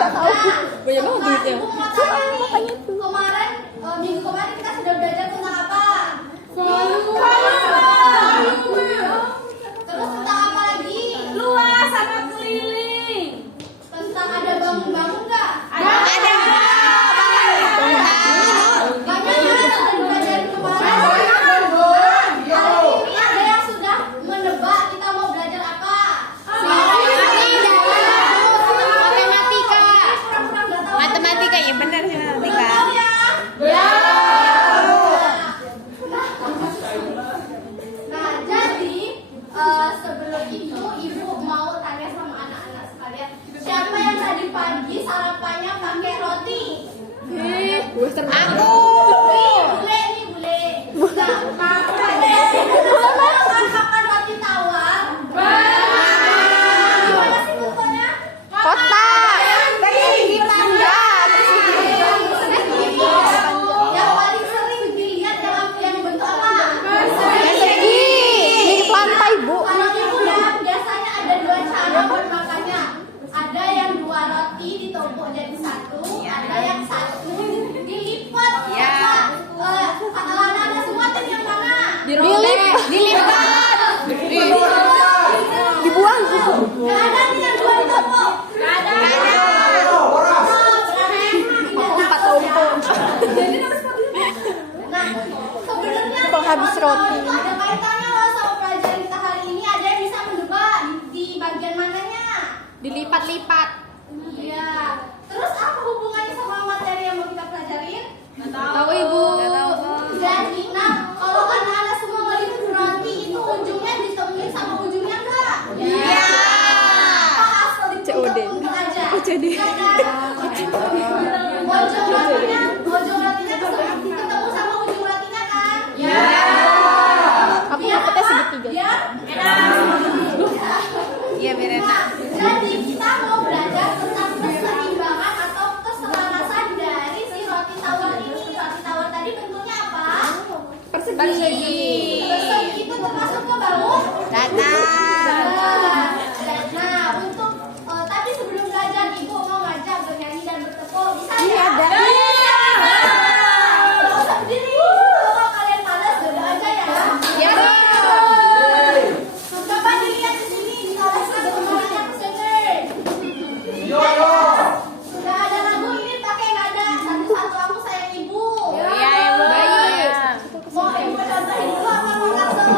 Enggak tahu. Banyak banget duitnya. Makanya tuh. Kemarin minggu kemarin kita sudah belajar tentang apa? Terus tentang apa lagi? Luas sama keliling. Tentang ada bangun-bangun nggak? Ada. Banyak yang belajar kemarin. Hari ini ada yang sudah menebak kita mau belajar apa? Matematika ya benar sih matematika. Nah, jadi sebelum itu ibu mau tanya sama anak-anak sekalian, siapa yang tadi pagi sarapannya pakai roti? Aku. Bule. Nah, makan roti tawar. Gimana sih bentuknya? Kotak. Yang paling sering dilihat yang bentuk apa? Persegi. Mirip lantai, Bu. Kalau ibu ya, biasanya ada dua cara buat makannya. Ada yang dua roti ditumpuk jadi satu, ada yang satu dilipat. Ya. Anak-anak semua tim yang mana? Dilipat. Dibuang. Nggak ada nih yang dua ditumpuk. Nggak ada. Nah, sebenarnya Penghabis roti. ada kaitannya loh sama pelajaran kita hari ini. Ada yang bisa menebak di bagian mananya? Dilipat-lipat. Iya. Terus apa hubungannya sama materi yang mau kita pelajarin? Tahu Ibu. Jadi, nah, kalau anak-anak semua melihat roti itu ujungnya ditemuin sama ujungnya enggak? Iya. Pas kalau dipuntuk-puntuk aja. Jadi. Ujung rotinya ketemu sama ujung rotinya kan? Iya. Aku dapetnya segitiga. Iya biar enak. Jadi kita mau belajar tentang keseimbangan atau keselarasan dari si roti tawar ini. Roti tawar tadi bentuknya apa? Persegi. Persegi itu termasuk ke bawah. Datar. Nah, untuk tadi sebelum belajar ibu mau ngajak bernyanyi dan bertepuk. Bisa Iya, ya? ada. Nggak usah berdiri. Kalau kalian malas duduk aja ya. Ya. Coba dilihat di sini di kelas ada semuanya presenter. Sudah ada lagu ini pakai nggak ada? Satu-satu aku sayang ibu. Iya Ibu. Baik. Mau ibu contohin dulu apa mau langsung?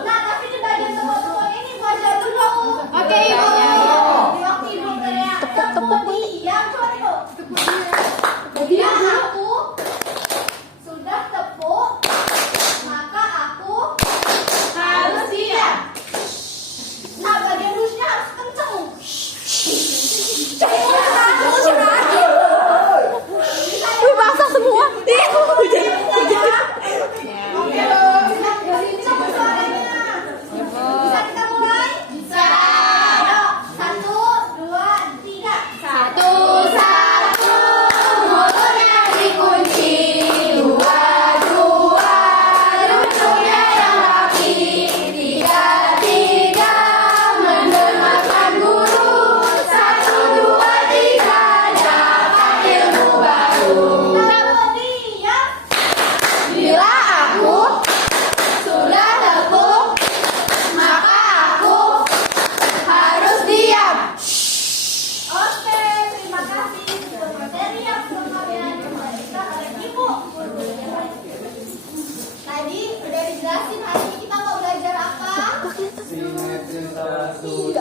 Nah, tapi di bagian tepuk-tepuk ini gua ajar dulu. Oke, Ibu. Di waktu ibu teriak, Tepuk-tepuk. diam coba ibu. Kemudian aku sudah tepuk, maka aku harus diam. Nah, bagian harusnya harus kenceng. Wih, basah semua. Bisa kita mulai? Bisa. Ayo, 1, 2, 3. Satu mulutnya dikunci. Dua duduknya yang rapi. Tiga mendengarkan guru. 1, 2, 3 dapat ilmu baru. Kemudian Bila aku sudah tepuk, maka aku harus diam. oke, terima kasih untuk materi yang sudah kalian dibagikan oleh ibu. Tadi udah dijelasin hari ini kita mau belajar apa?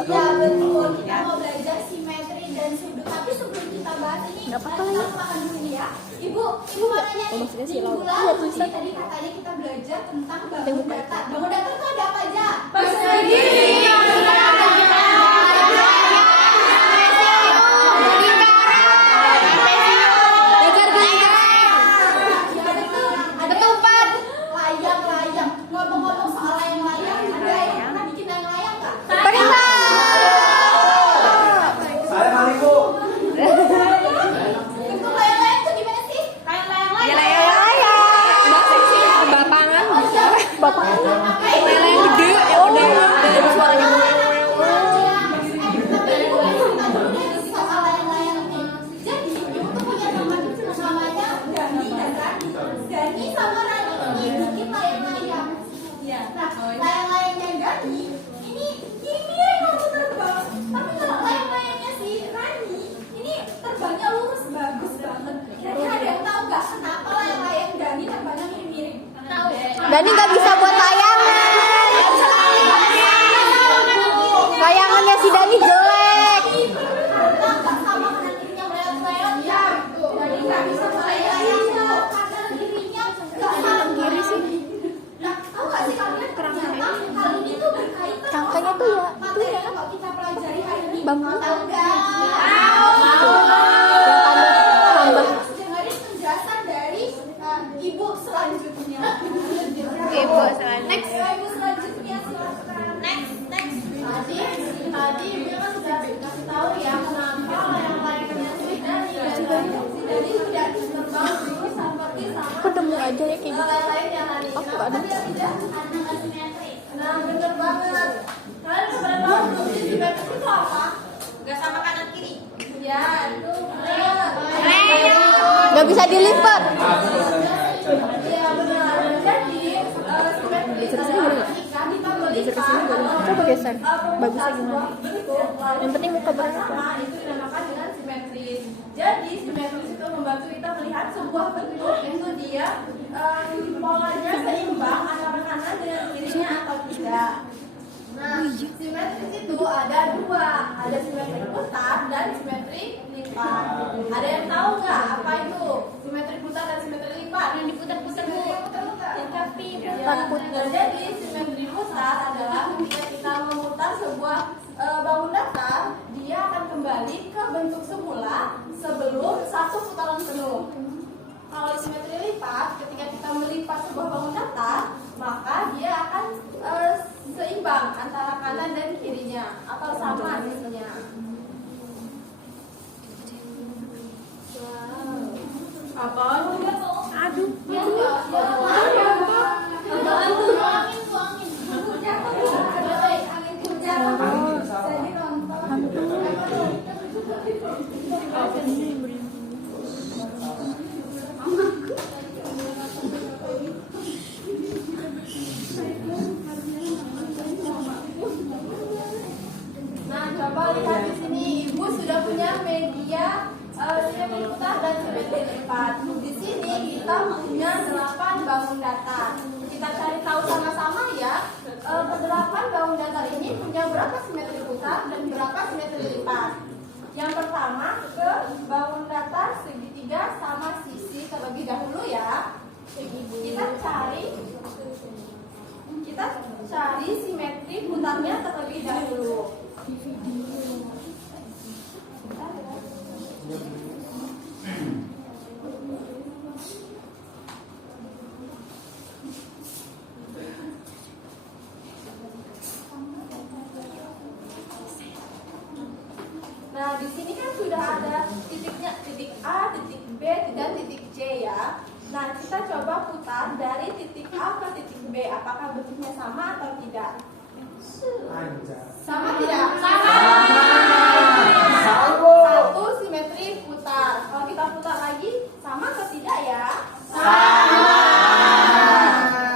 Ya betul, kita mau belajar simetri dan sudut. Tapi sebelum kita bahas ini, Nggak apa-apa kita ya. makan dulu ya. Ibu mau nanya nih, maksudnya minggu silau. lalu Iya, tulisan. tadi katanya kita belajar tentang Yang bangun buka datar. Bangun datar itu ada apa aja? Persegi. Ketupat. Layang. Ngomong-ngomong soal layang-layang, ada yang pernah bikin layang-layang nggak? Pernah. Saya Malibu. Bentuk layang-layang itu gimana sih? Ya layang-layang. Batangan. Oh iya. Batangan. Layang Gede ya udah. Dari suaranya. Tapi Dani nggak bisa buat layangan. Layangannya si Dani jelek. Sama kanan kirinya meleot-leot ya. Jadi nggak bisa melayang tuh. Kanan kirinya nggak sama. Kiri sih. Nah, tahu nggak sih kalian ternyata hal ini tuh berkaitan Cangkanya tuh ya, itu materi ya. yang mau kita pelajari hari ini. Bambu. Tahu nggak? Yang tambah. Harus dengerin penjelasan dari ibu selanjutnya. Oke, Bu, selanjutnya. Next. Ibu selanjutnya silakan. Next. Tadi ibu kan sudah kasih tahu ya kenapa layang-layangnya si Dani sudah terbang dulu seperti sama. Aku nemu aja ya kayak gitu. Lain-lain yang lain. Aku nggak ada. Tidak ada asimetri. Nah, bener banget. Kalian udah pada tahu belum sih simetri itu apa? Gak sama kanan kiri. Ya, itu benar. Nggak bisa dilipat. Iya benar. Jadi simetri ketika kita melihat Coba geser. Bagusnya gimana? Yang penting muka berapa? sama itu dinamakan dengan simetris. Jadi simetris itu membantu kita melihat sebuah bentuk itu dia polanya seimbang antara kanan dengan kirinya atau tidak. Nah, simetris itu ada dua, ada simetri putar dan simetri lipat. Ada yang tahu nggak apa itu simetri putar dan simetri lipat? Yang diputar-putar Bu. Yang kapi. Nah, jadi simetri putar adalah ketika kita memutar sebuah bangun datar, dia akan kembali ke bentuk semula sebelum satu putaran penuh. Kalau simetri lipat, ketika kita melipat sebuah bangun datar, maka dia akan seimbang antara kanan dan kirinya atau sama sisinya. Apa? Aduh. Nah, coba lihat di sini, Ibu sudah punya media simetri putar dan simetri lipat. Di sini kita punya 8 bangun datar. Kita cari tahu sama-sama ya. Ke-8 bangun datar ini punya berapa simetri putar dan berapa simetri lipat. Yang pertama ke bangun datar segitiga sama sisi terlebih dahulu ya. Kita cari simetri putarnya terlebih dahulu. Nah, di sini kan sudah ada titiknya, titik A, titik B, dan titik C ya. Nah, kita coba putar dari titik A ke titik B. Apakah bentuknya sama atau tidak? Sama tidak? Sama. Satu simetri putar. Kalau kita putar lagi, sama atau tidak ya? Sama.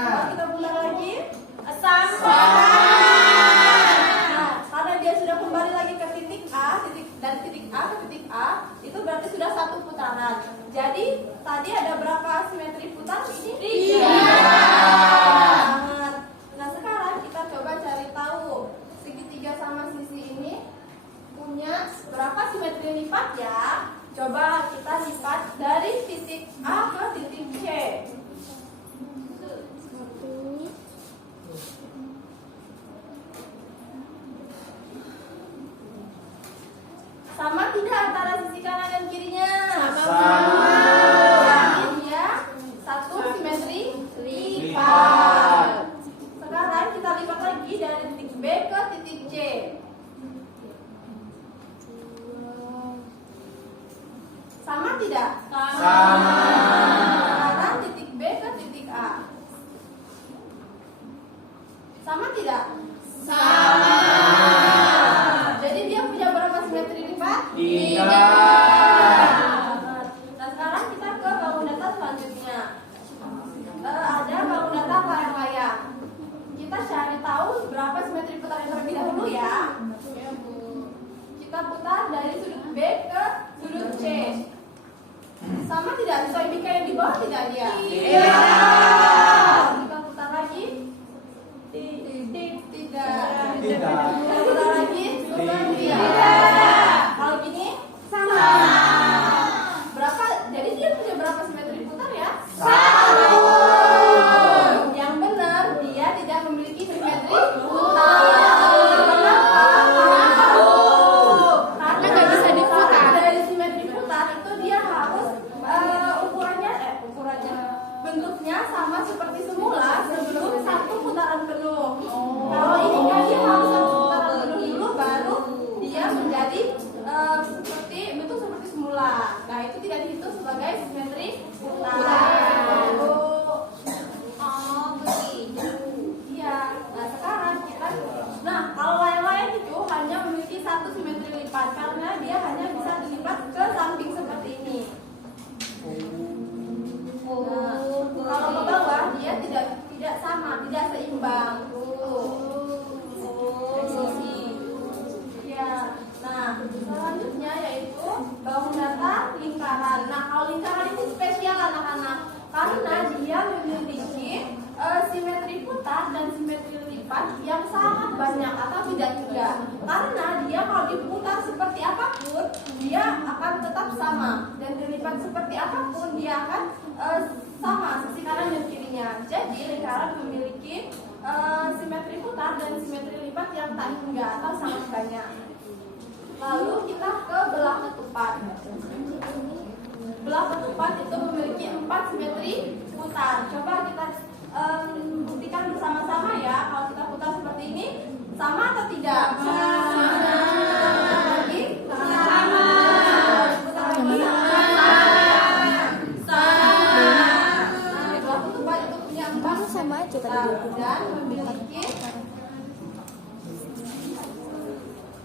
Kalau kita putar lagi, sama. Nah, karena dia sudah kembali lagi ke titik A, dari titik A ke titik A, itu berarti sudah satu putaran. Jadi tadi ada berapa simetri putar ini? 3. Nah, sekarang kita coba cari tahu segitiga sama sisi ini punya berapa simetri lipat ya? Coba kita lipat dari titik A ke titik C. Sama tidak antara sisi kanan dan kirinya? Sama. Jadi dia satu simetri lipat. Sekarang kita lipat lagi dari titik B ke titik C. Sama tidak? Sama. Sekarang titik B ke titik A. Sama tidak? Sama. Jadi dia punya berapa simetri lipat? 3. Nah, sekarang kita ke bangun datar selanjutnya. Ada bangun datar layang-layang. Kita cari tahu berapa simetri putar yang terlebih dahulu ya. Kita putar dari sudut B ke sudut C. Sama tidak? Sesuai bingkai yang di bawah tidak dia? Iya. Kita putar sama seperti semula sebelum satu putaran penuh. Kalau ini kan dia harus satu putaran penuh dulu baru dia menjadi seperti bentuk seperti semula. Nah itu tidak dihitung sebagai simetri putar. Oh, begitu. Iya. Nah sekarang kita, kalau layang-layang itu hanya memiliki satu simetri lipat karena dia hanya bisa dilipat ke samping seperti ini. Kalau ke bawah dia tidak sama, tidak seimbang. Ya. Nah, selanjutnya yaitu bangun datar lingkaran. Nah, kalau lingkaran ini spesial anak-anak karena dia memiliki simetri putar dan simetri lipat yang sangat banyak atau tidak juga. Karena dia kalau diputar seperti apapun dia akan tetap sama dan dilipat seperti apapun dia akan sama sisi kanan dan kirinya. Jadi lingkaran memiliki simetri putar dan simetri lipat yang tak hingga atau sangat banyak. Lalu kita ke belah ketupat. Belah ketupat itu memiliki 4 simetri putar. Coba kita buktikan bersama-sama ya. Kalau kita putar seperti ini, sama atau tidak? Sama. Lagi? Sama. Putar lagi? Belah ketupat itu punya 4 sama aja tadi.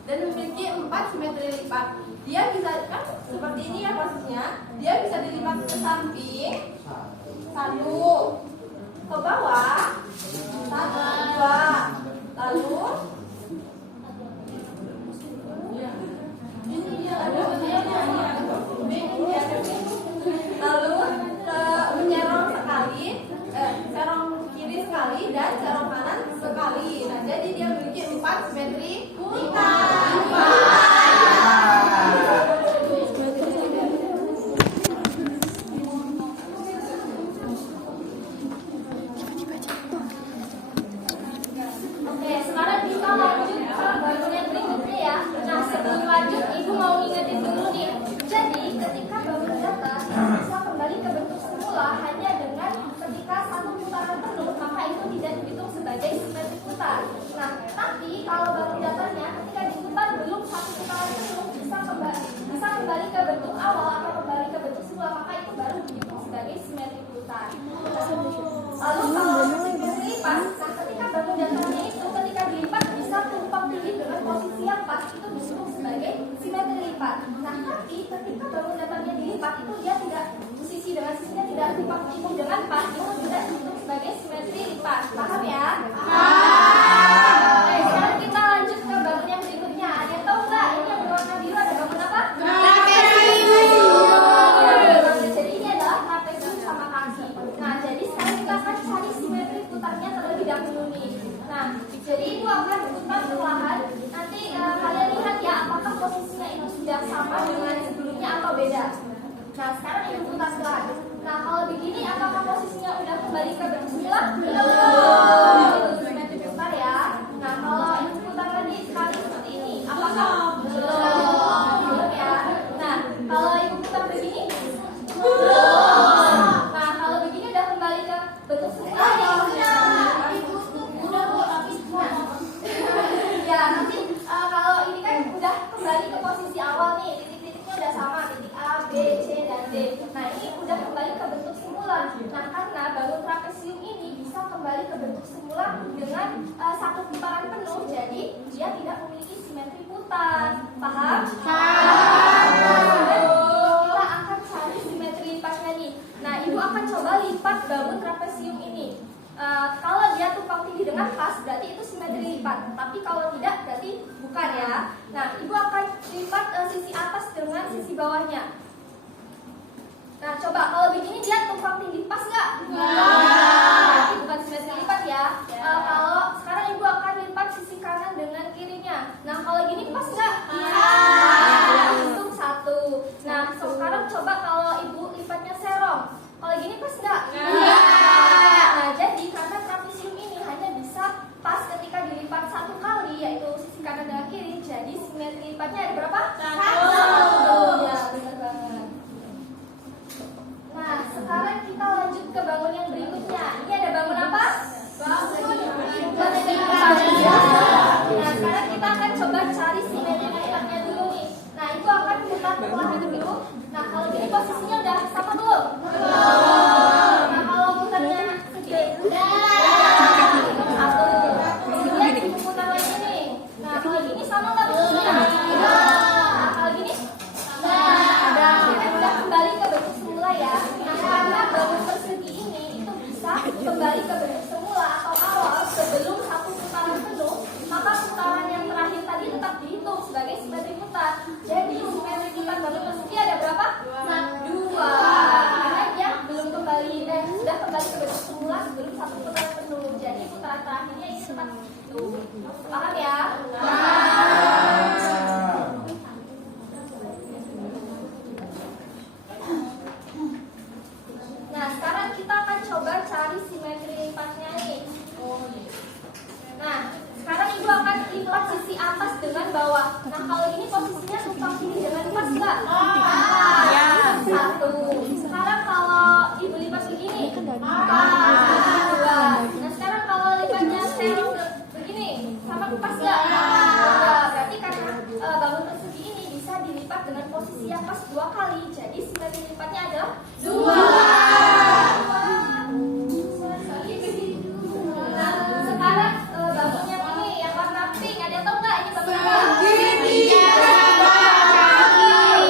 Dan memiliki 4 simetri lipat. Dia bisa kan seperti ini ya posisinya. Dia bisa dilipat ke samping 1, ke bawah 1, 2, lalu ke menyerong sekali, serong kiri sekali dan serong kanan sekali. Nah, jadi dia memiliki 4 simetri lipat. Oke, sekarang kita lanjut ke bangun yang berikutnya ya. Nah, sebelum lanjut, Ibu mau ngingetin dulu nih. Jadi, ketika bangun datar bisa kembali ke bentuk semula hanya dengan ketika satu putaran penuh, maka itu tidak dihitung sebagai simetri putar. Nah, tapi kalau bangun datarnya ketika diputar belum satu putaran penuh bisa kembali ke bentuk awal atau kembali ke bentuk semula, maka itu baru dihitung sebagai simetri putar. Lalu kalau simetri lipat, nah ketika bangun datarnya itu ketika dilipat bisa tumpang tindih dengan posisi yang pas, itu disebut sebagai simetri lipat. Nah tapi ketika bangun datarnya dilipat itu dia tidak sisi dengan sisinya tidak tumpang tindih dengan pas, itu tidak dihitung sebagai simetri lipat. Paham ya? Oke, sekarang kita lanjut ke bangun yang berikutnya. Ada yang tahu nggak ini yang berwarna biru ada bangun apa? Jadi ini adalah trapesium sama kaki. Nah, jadi sekarang kita akan cari simetri putarnya terlebih dahulu nih. Nah, jadi itu akan diputar perlahan. Nanti kalian lihat ya apakah posisinya itu sudah sama dengan sebelumnya atau beda. Nah, sekarang ini putar perlahan. Nah, kalau begini apakah posisinya udah kembali ke bentuk semula? Belum. Itu simetri putar ya. Nah, kalau ini putar lagi sekali seperti ini, apakah belum ya? Nah, kalau ibu putar begini? Belum. Nah, kalau begini udah kembali ke bentuk semula ya? Ya, nanti kalau ini kan udah kembali ke posisi awal nih, titik-titiknya udah sama, titik A, B, C, dan D. Nah, ini udah kembali ke bentuk semula. Nah, karena bangun trapesium ini bisa kembali ke bentuk semula dengan satu putaran penuh, jadi dia tidak memiliki simetri putar. Paham? Kita akan cari simetri lipatnya nih. Nah, ibu akan coba lipat bangun trapesium ini. Kalau dia tumpang tindih dengan pas, berarti itu simetri lipat. Tapi kalau tidak, berarti bukan ya. Nah, ibu akan lipat sisi atas dengan sisi bawahnya. Nah, coba kalau begini dia tumpang tindih pas nggak? Berarti bukan simetri lipat ya. Kalau sekarang ibu akan lipat sisi kanan dengan kirinya. Nah, kalau gini pas nggak? Hitung 1. Nah, sekarang coba kalau ibu lipatnya serong. Kalau gini pas nggak? Nah, jadi karena trapesium ini hanya bisa pas ketika dilipat satu kali, yaitu sisi kanan dan kiri, jadi simetri lipatnya ada berapa? 1. Ya, benar banget. Nah, sekarang kita lanjut ke bangun yang berikutnya. perlahan dulu. Nah, kalau gini posisinya udah sama belum? Nah, kalau putarnya segini udah satu. Kemudian putar lagi nih. Nah, kalau gini sama nggak posisinya? Nah, kalau gini udah kembali ke bentuk semula ya. Nah, karena bangun persegi ini itu bisa kembali ke bentuk semula atau awal sebelum satu putaran penuh, maka putaran yang terakhir tadi tetap dihitung sebagai simetri putar. Jadi simetri putar bangun persegi ada berapa? 2. Karena dia belum kembali, sudah kembali ke bentuk semula sebelum satu putaran penuh. Jadi putaran terakhirnya ini tetap dihitung. Paham ya? Nah, sekarang kita akan coba cari simetri lipatnya nih. Nah, sekarang ibu akan lipat sisi atas dengan bawah. Nah, kalau ini posisinya tumpang tindih dengan pas nggak? Ya. 1. Sekarang kalau ibu lipat begini, 2. Nah, sekarang kalau lipatnya serong begini, sama pas nggak? Berarti karena bangun persegi ini bisa dilipat dengan posisi yang pas 2 kali. Jadi simetri lipatnya adalah 2. Nah, sekarang bangun yang ini yang warna pink, ada tau nggak ini bangun apa?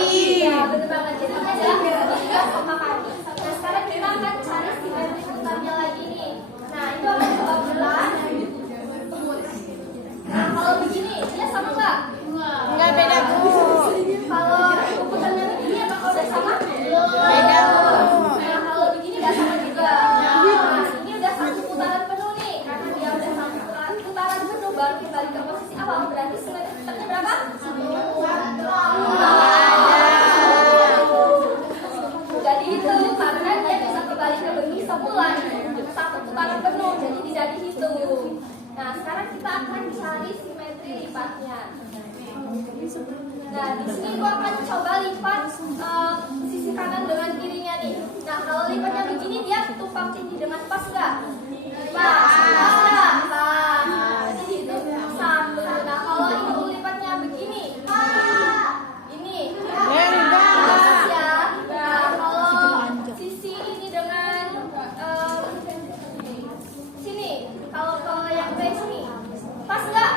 Iya, betul banget. Jadi ini adalah tiga sama kaki. Nah, sekarang kita akan cari simetri putarnya lagi nih. Nah, itu akan coba belah. Nah, kalau begini, dia sama nggak? Enggak, beda Bu. Kalau putarnya begini, apakah udah sama? Beda Bu. Nah, kalau begini udah sama juga. Nah, ini udah satu putaran penuh nih. Karena dia udah satu putaran penuh baru kembali ke posisi awal. Berarti simetri putarnya berapa? 1. Jadi itu karena dia bisa kembali ke bentuk semula satu putaran penuh. Jadi tidak dihitung. Nah, sekarang kita akan cari simetri lipatnya. Nah, di sini gua akan coba lipat sisi kanan dengan kirinya nih. Nah, kalau lipatnya begini dia tumpang tindih dengan pas nggak? Pas nggak? Pas. Jadi itu 1. Nah, kalau ibu lipatnya begini, ini pas ya. Nah, kalau sisi ini dengan sini, kalau yang ke sini, pas nggak?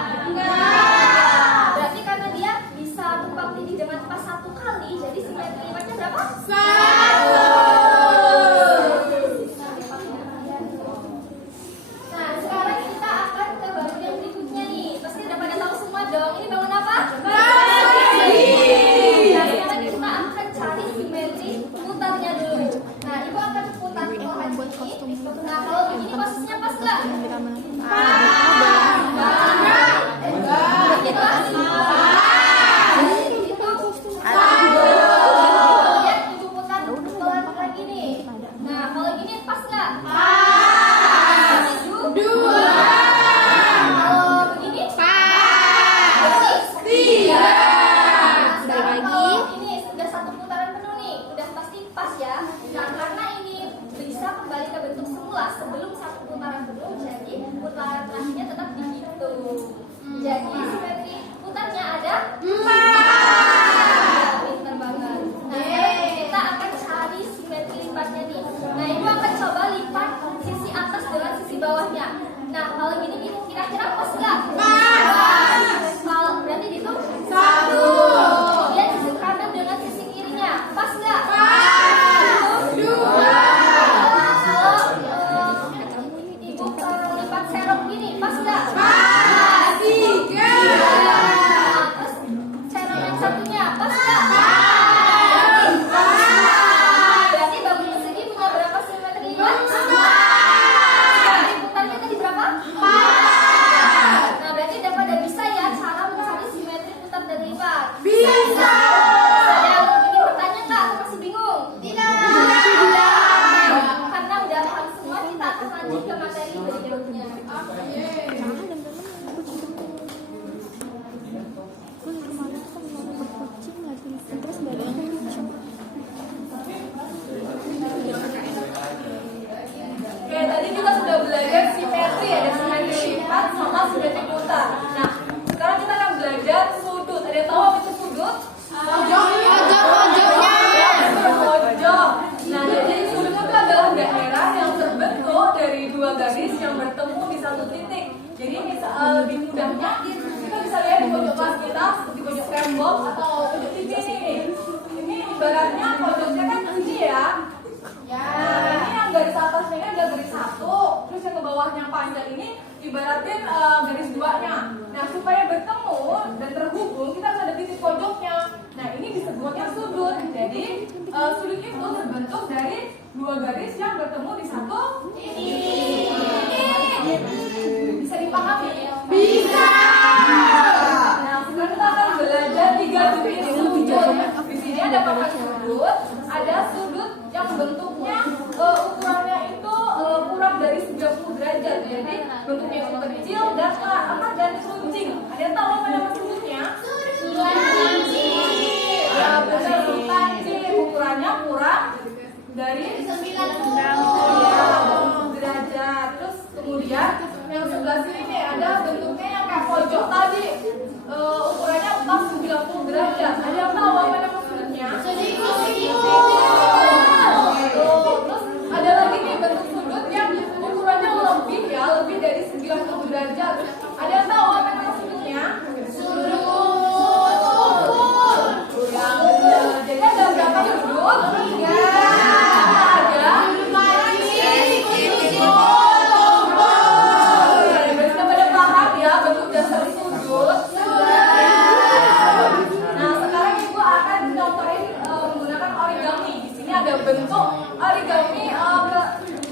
Berarti karena dia bisa tumpang tindih dengan pas 1 kali, jadi simetri lipatnya berapa? 1. Nah, sekarang kita akan ke bangun yang berikutnya nih. Pasti udah pada tahu semua dong. Ini bangun apa? Nah, sekarang kita akan cari simetri putarnya dulu. Nah, ibu akan putar perlahan ini. Nah, kalau begini posisinya pas nggak? Kemudian ibu putar pelan lagi nih. Nah, kalau gini pas nggak? Pas. 2. Kalau begini? Pas. 3. Sekarang kalau ini sudah satu putaran penuh nih, udah pasti pas ya. Nah, karena ini bisa kembali ke bentuk semula sebelum satu putaran penuh, jadi putaran terakhirnya tetap dihitung. Jadi simetri putarnya ada 4. Pintar banget. Nah, kita akan cari simetri lipatnya nih. Nah, ibu akan coba lipat sisi atas dengan sisi bawahnya. Nah, kalau gini ibu kira-kira pas nggak? Pas. Kalau berarti itu 1. Kemudian sisi kanan dengan sisi kirinya pas nggak? Pas. 2. Ibu lipat serong gini pas nggak? Pas. 3. Terus serong yang satunya pas nggak? Berarti bangun persegi punya berapa simetri lipat? 4. Putarnya tadi berapa? 4. Nah, berarti udah pada bisa ya cara mencari simetri putar dan lipat? Bisa. Ada yang ingin bertanya nggak? Atau masih bingung? Tidak. Karena udah paham semua, kita akan lanjut ke materi berikutnya. Oke, tadi kita sudah belajar simetri, ada simetri lipat sama simetri putar. Nah, sekarang kita akan belajar sudut. Ada yang tahu apa itu sudut? Pojok. dua garis yang bertemu di satu titik. Jadi lebih mudahnya kita bisa lihat di pojok kelas kita, di pojok tembok atau pojok TV ini. Ini ibaratnya pojoknya kan tinggi ya. Nah, ini yang garis atasnya kan ada garis satu, terus yang ke bawahnya panjang ini ibaratin garis duanya. Nah, supaya bertemu dan terhubung kita harus ada titik pojoknya. Nah, ini disebutnya sudut. Jadi sudut itu terbentuk dari dua garis yang bertemu di satu titik. Bisa dipahami? Bisa. Nah, sekarang kita akan belajar tiga titik sudut. Di sini ada papan sudut, ada sudut yang bentuknya ukurannya itu kurang dari 90 derajat. Jadi bentuknya itu kecil dan akan dan runcing. Ada yang tahu apa nama sudutnya? Ya, benar, runcing. Ukurannya kurang dari 90 derajat. Terus kemudian yang sebelah sini nih ada bentuknya yang kayak pojok tadi. Ukurannya pas 90 derajat. Ada yang tahu apa nama sudutnya? Terus ada lagi nih bentuk sudut yang ukurannya lebih ya, lebih dari 90 derajat. Ada yang tahu apa nama sudutnya? Sudut ukur. Yang benar. Jadi ada berapa sudut? 3. Ada kita pada paham ya bentuk dasar sudut. Nah, sekarang ibu akan contohin menggunakan origami. Di sini ada bentuk origami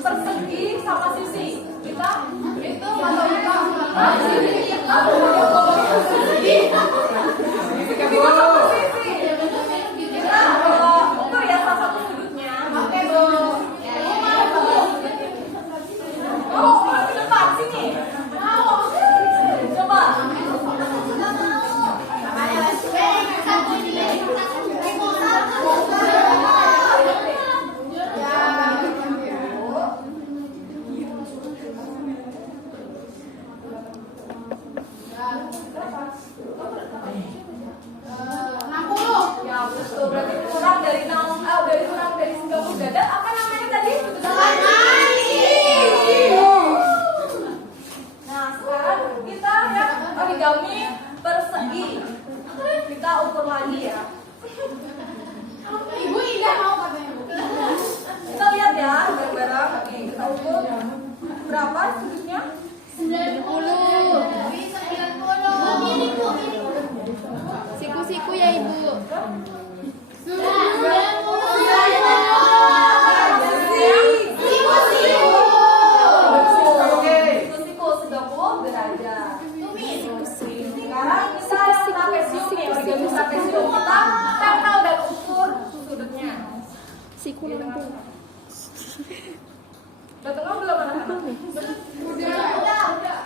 persegi sama sisi. Kita itu atau kita persegi sama sisi. Kita ukur ya salah satu sudutnya. Pakai oh, ke depan sini. Coba. Ya, betul. Berarti kurang dari 90 derajat. Apa namanya tadi? Nah, sekarang kita ya origami persegi. Kita ukur lagi ya. Ibu Indah mau katanya. Kita lihat ya bareng-bareng. Nih, kita ukur berapa sudutnya? 90. Siku-siku ya ibu. Siku 90 derajat. Sekarang kita trapesium nih, origami trapesium. Kita tempel dan ukur sudutnya. Siku 60. Udah tengah belum anak-anak? Udah.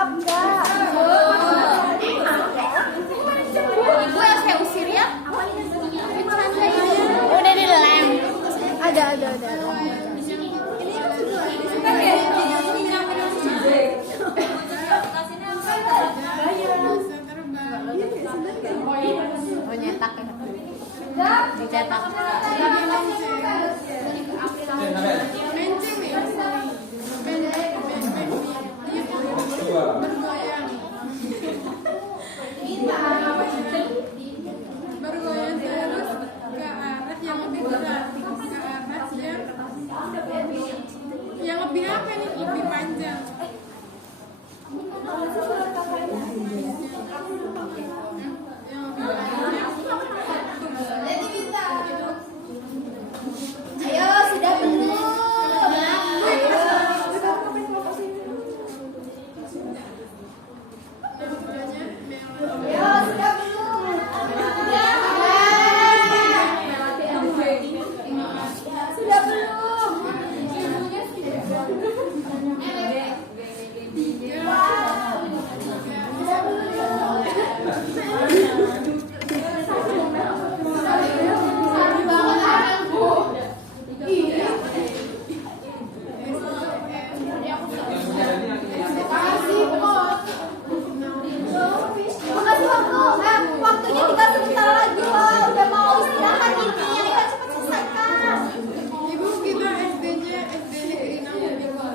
jawab enggak? Ibu yang saya usir ya? Udah dilem. Ada. Oh nyetak ya. Dicetak. Bergoyang terus ke arah yang lebih berat, ke arah yang lebih apa nih? Lebih panjang. Ayo, sudah belum? Ayo, sudah belum? Sudah belum? Makasih waktunya tinggal sebentar lagi loh. Udah mau istirahat ini. Ayo cepat selesaikan. Ibu kita SD-nya SD Negeri 6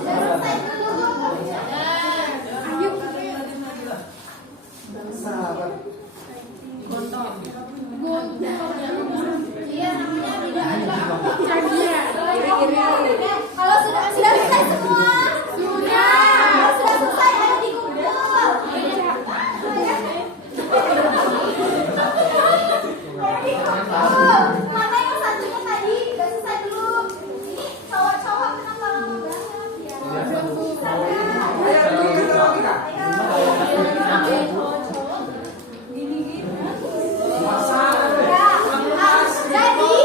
Selesai dulu. Iya, namanya tidak ada. Kalau sudah selesai semua. Kalau sudah selesai, ayo dikumpul. Mana yang satunya tadi? Udah selesai belum? Ini cowok-cowok kenapa lama banget ya? Jadi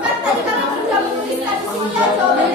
kan tadi kami sudah menuliskan di sini ya jawaban